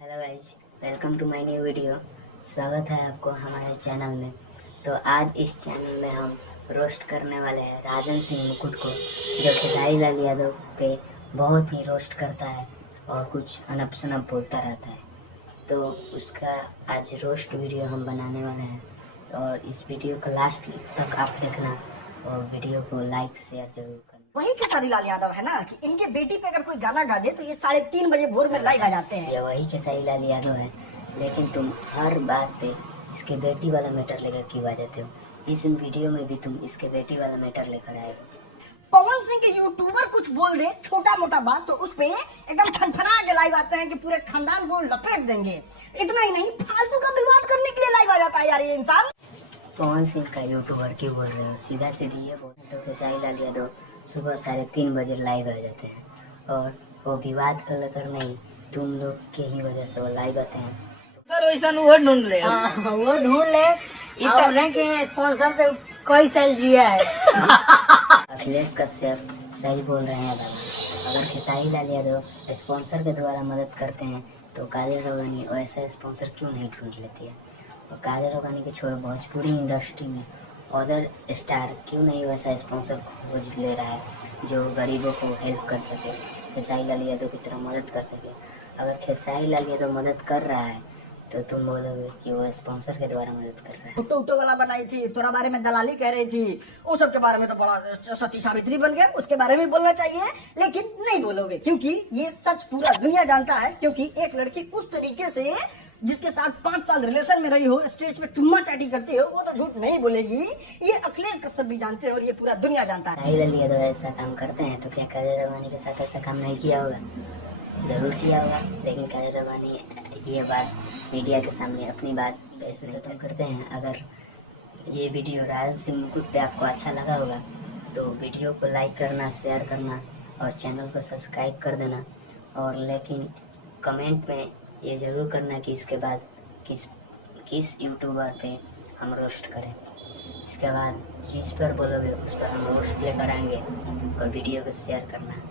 Hello guys, welcome to my new video. स्वागत है आपको हमारे चैनल में। तो आज इस चैनल में हम रोस्ट करने वाले हैं राजन सिंह मुकुट को, जो खेसारी लाल यादव पे बहुत ही रोस्ट करता है और कुछ अनप शनप बोलता रहता है। तो उसका आज रोस्ट वीडियो हम बनाने वाले हैं और इस वीडियो को लास्ट तक आप देखना और वीडियो को लाइक शेयर जरूर करना। वही खेसारी लाल यादव है ना कि इनके बेटी पे अगर कोई गाना गा दे तो ये 3:30 बजे भोर में लाइव आ जाते हैं। ये वही खेसारी लाल यादव है, लेकिन तुम हर बात पे इसके बेटी वाला मैटर लेकर क्यों आ जाते हो? इस वीडियो में भी तुम इसके बेटी वाला मैटर लेकर आए हो। पवन सिंह के यूट्यूबर कुछ बोल दे छोटा मोटा बात तो उस पे एकदम फनफना के लाइव आते हैं कि पूरे खानदान को लपेट देंगे। इतना ही नहीं, फालतू का विवाद करने के लिए लाइव आ जाता है यार ये इंसान। पवन सिंह का यूट्यूबर क्यों बोल रहे हो? सीधा सीधी ये बोल तो खेसारी लाल यादव सुबह 3:30 बजे लाइव आ जाते हैं और वो विवाद कर लेकर नहीं, तुम लोग के ही वजह से वो लाइव आते हैं। सर वैसा वो ढूंढ ले। वो ढूंढ ले और के स्पॉन्सर पे कोई सेल जिया है। अखिलेश कश्यप सही बोल रहे हैं दादा। अगर खेसारी लाल यादव स्पॉन्सर के द्वारा मदद करते हैं तो काजल रोगानी वैसा स्पॉन्सर क्यों नहीं ढूंढ लेती है? और काजल रोगानी के छोड़ भोजपुरी इंडस्ट्री में अदर स्टार क्यों नहीं वैसा स्पॉन्सर खोज ले रहा है जो गरीबों को हेल्प कर सके, खेसारी लाल यादव की तरह मदद कर सके? अगर खेसारी लाल यादव मदद कर रहा है तो तुम बोलोगे कि वो स्पॉन्सर के द्वारा मदद कर रहा है। फोटो वाला बनाई थी, तोरा बारे में दलाली कह रही थी, वो सब के बारे में तो बड़ा सती सावित्री बन गया, उसके बारे में बोलना चाहिए लेकिन नहीं बोलोगे क्योंकि ये सच पूरा दुनिया जानता है। क्योंकि एक लड़की उस तरीके से जिसके साथ 5 साल रिलेशन में रही हो, स्टेज पे चुम्मा चाटी करती हो, वो तो झूठ नहीं बोलेगी। ये अखिलेश कश्यप भी जानते हैं और ये पूरा दुनिया जानता है। खेसारी लाल यादव ऐसा काम करते हैं तो क्या काजल रोगानी के साथ ऐसा काम नहीं किया होगा? जरूर किया होगा, लेकिन काजल रोगानी ये बात मीडिया के सामने अपनी बात पेश नहीं खत्म करते हैं। अगर ये वीडियो राजन सिंह मुकुट पे आपको अच्छा लगा होगा तो वीडियो को लाइक करना, शेयर करना और चैनल को सब्सक्राइब कर देना। और लेकिन कमेंट में ये ज़रूर करना कि इसके बाद किस यूट्यूबर पे हम रोस्ट करें। इसके बाद जिस पर बोलोगे उस पर हम रोस्ट प्ले कराएंगे और वीडियो को शेयर करना।